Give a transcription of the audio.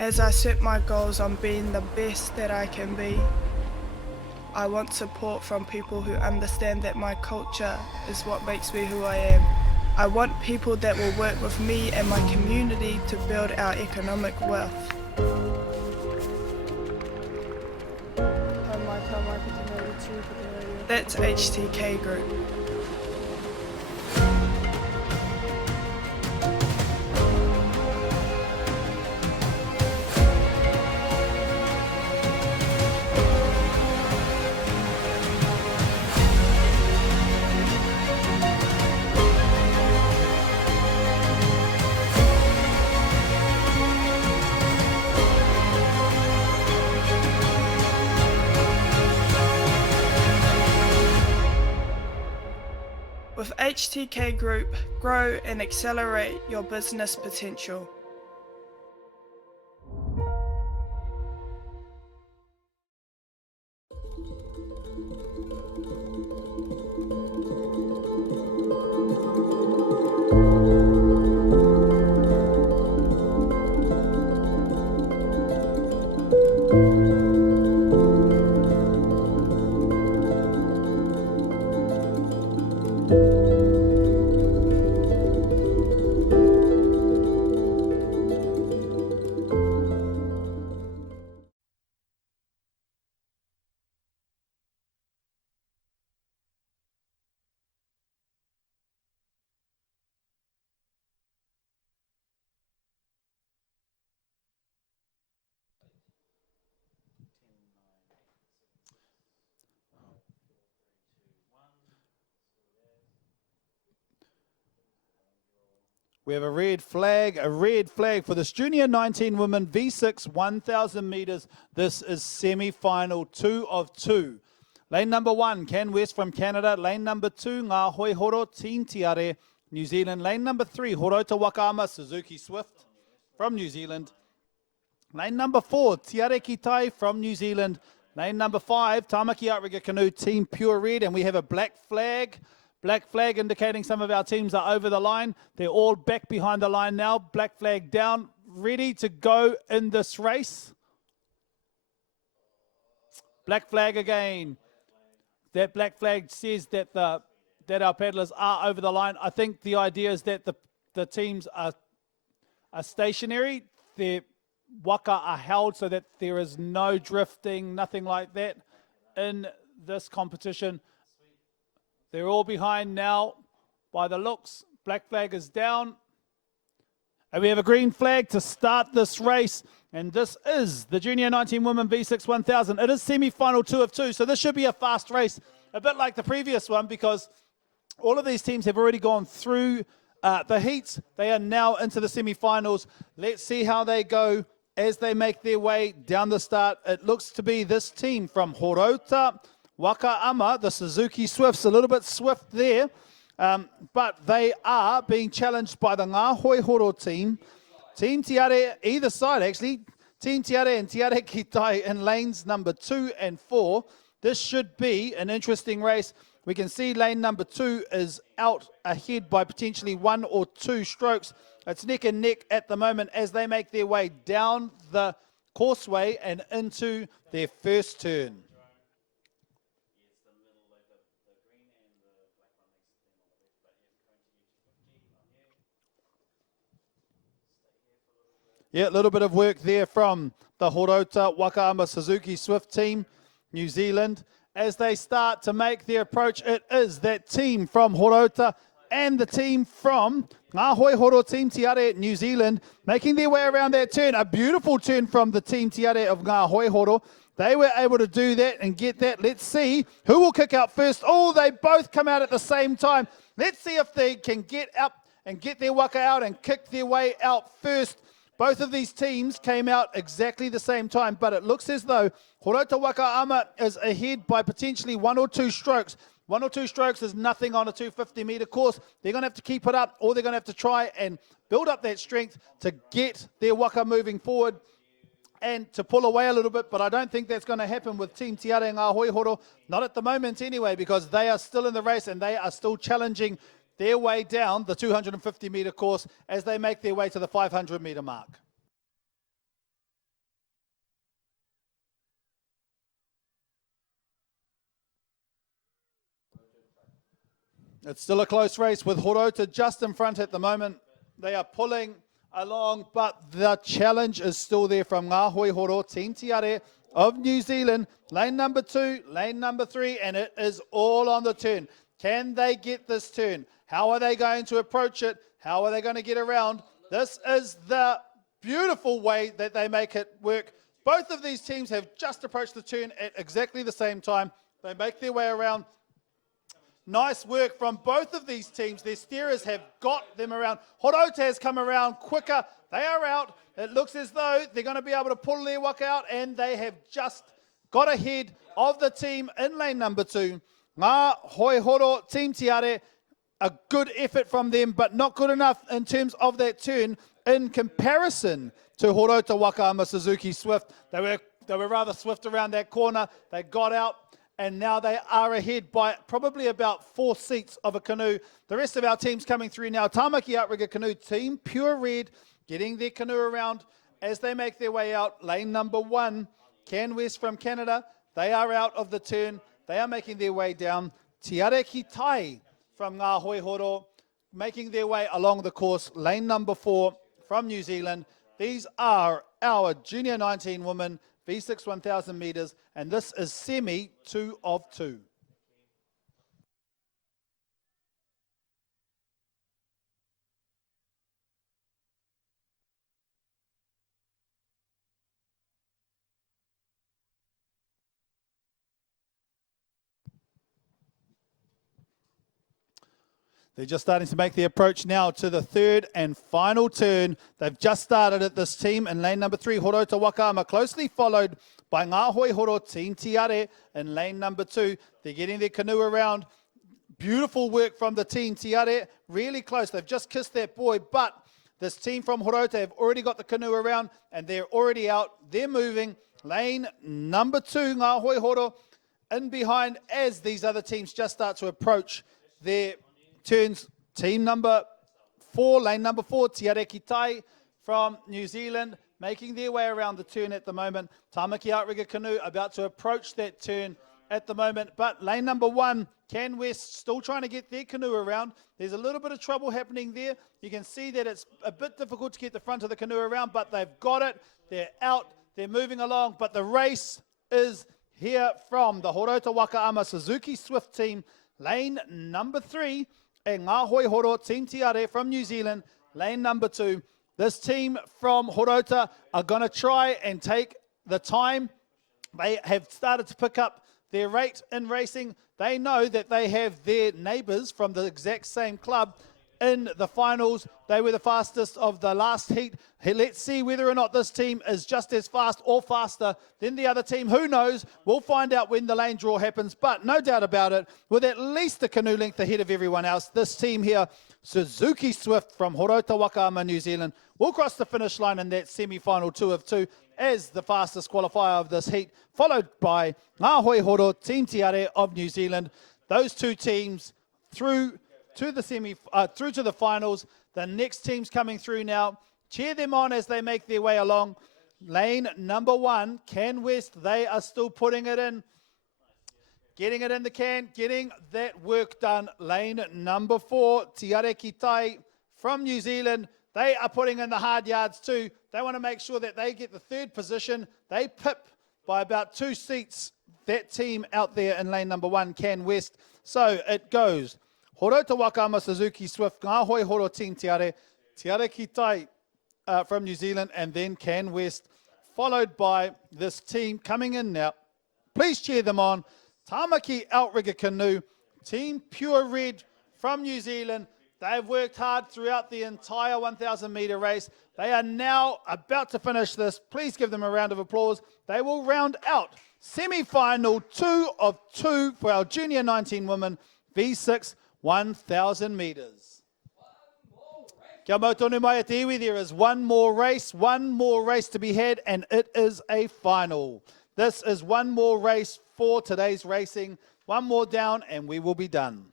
As I set my goals on being the best that I can be, I want support from people who understand that my culture is what makes me who I am. I want people that will work with me and my community to build our economic wealth. That's HTK Group. With HTK Group, grow and accelerate your business potential. We have a red flag for this Junior 19 women V6 1,000 metres. This is semi-final 2 of 2. Lane number 1, Can West from Canada. Lane number 2, Ngā Hoi Horo, Team Tiare, New Zealand. Lane number 3, Horota Wakaama, Suzuki Swift from New Zealand. Lane number 4, Tiare Kitai from New Zealand. Lane number 5, Tamaki Outrigger Canoe, Team Pure Red. And we have a black flag. Black flag indicating some of our teams are over the line. They're all back behind the line now. Black flag down, ready to go in this race. Black flag again. That black flag says that our paddlers are over the line. I think the idea is that the teams are stationary. Their waka are held so that there is no drifting, nothing like that in this competition. They're all behind now by the looks. Black flag is down. And we have a green flag to start this race. And this is the Junior 19 Women V6 1000. It is semi-final 2 of 2. So this should be a fast race. A bit like the previous one because all of these teams have already gone through the heats. They are now into the semi-finals. Let's see how they go as they make their way down the start. It looks to be this team from Horota Wakaama, the Suzuki Swifts, a little bit swift there, but they are being challenged by the Ngā Hoi Horo team. Team Tiare, either side actually, Team Tiare and Tiare Kitai in lanes number 2 and 4. This should be an interesting race. We can see lane number 2 is out ahead by potentially 1 or 2 strokes. It's neck and neck at the moment as they make their way down the causeway and into their first turn. Yeah, a little bit of work there from the Horota Wakaama Suzuki Swift team, New Zealand. As they start to make their approach, it is that team from Horota and the team from Ngā Hoi Horo Team Tiare, New Zealand, making their way around that turn. A beautiful turn from the Team Tiare of Ngā Hoi Horo. They were able to do that and get that. Let's see who will kick out first. Oh, they both come out at the same time. Let's see if they can get up and get their waka out and kick their way out first. Both of these teams came out exactly the same time, but it looks as though Horota Wakaama is ahead by potentially 1 or 2 strokes. 1 or 2 strokes is nothing on a 250-metre course. They're going to have to keep it up, or they're going to have to try and build up that strength to get their waka moving forward and to pull away a little bit, but I don't think that's going to happen with Team Tiare and Ngā Hoi Horo. Not at the moment anyway, because they are still in the race and they are still challenging their way down the 250-metre course as they make their way to the 500-metre mark. It's still a close race with Horota just in front at the moment. They are pulling along, but the challenge is still there from Ngā Hoi Horo, Team Tiare of New Zealand. Lane number 2, lane number 3, and it is all on the turn. Can they get this turn? How are they going to approach it? How are they going to get around? This is the beautiful way that they make it work. Both of these teams have just approached the turn at exactly the same time. They make their way around. Nice work from both of these teams. Their steerers have got them around. Horota has come around quicker. They are out. It looks as though they're going to be able to pull their walk out, and they have just got ahead of the team in lane number 2. Ngā Hoi Horo, Team Tiare, a good effort from them, but not good enough in terms of that turn in comparison to Horota Wakaama Suzuki Swift. They were rather swift around that corner. They got out, and now they are ahead by probably about 4 seats of a canoe. The rest of our teams coming through now. Tāmaki Outrigger Canoe, Team Pure Red, getting their canoe around as they make their way out. Lane number 1, Can West from Canada. They are out of the turn. They are making their way down. Tiare Ki Tai from Ngā Hoi Horo, making their way along the course. Lane number 4 from New Zealand. These are our Junior 19 women, V6 1000 meters, and this is semi 2 of 2. They're just starting to make the approach now to the third and final turn. They've just started at this team in lane number 3, Horota Wakaama, closely followed by Ngā Hoi Horo, Team Tiare in lane number 2. They're getting their canoe around. Beautiful work from the Team Tiare, really close. They've just kissed that buoy, but this team from Horota have already got the canoe around and they're already out. They're moving. Lane number 2, Ngā Hoi Horo, in behind as these other teams just start to approach their turns. Team number 4, lane number 4, Tiare Ki Tai from New Zealand, making their way around the turn at the moment. Tāmaki Outrigger Canoe about to approach that turn at the moment. But lane number 1, Can West, still trying to get their canoe around. There's a little bit of trouble happening there. You can see that it's a bit difficult to get the front of the canoe around, but they've got it. They're out. They're moving along. But the race is here from the Horota Wakaama Suzuki Swift team. Lane number 3, and Ngā Hoi Horo, Team Tiare from New Zealand, lane number 2. This team from Horota are going to try and take the time. They have started to pick up their rate in racing. They know that they have their neighbours from the exact same club in the finals. They were the fastest of the last heat. Hey, let's see whether or not this team is just as fast or faster than the other team. Who knows? We'll find out when the lane draw happens, but no doubt about it, with at least a canoe length ahead of everyone else, this team here, Suzuki Swift from Horota Wakaama, New Zealand, will cross the finish line in that semi-final 2 of 2 as the fastest qualifier of this heat, followed by Ngā Hoi Horo, Team Tiare of New Zealand. Those two teams through to the finals. The next team's coming through now. Cheer them on as they make their way along. Lane number 1, Can West, they are still putting it in. Getting it in the can, getting that work done. Lane number 4, Tiare Ki Tai from New Zealand. They are putting in the hard yards too. They want to make sure that they get the 3rd position. They pip by about 2 seats that team out there in lane number 1, Can West. So it goes. Horota Wakaama Suzuki Swift, Ngā Hoi Horo, Team Tiare, Tiare Ki Tai from New Zealand, and then Can West, followed by this team coming in now. Please cheer them on. Tāmaki Outrigger Canoe, Team Pure Red from New Zealand. They've worked hard throughout the entire 1,000 metre race. They are now about to finish this. Please give them a round of applause. They will round out semi-final 2 of 2 for our Junior 19 women, V6 1,000 metres. Kia mau tonu mai te iwi, there is one more race to be had, and it is a final. This is one more race for today's racing. One more down, and we will be done.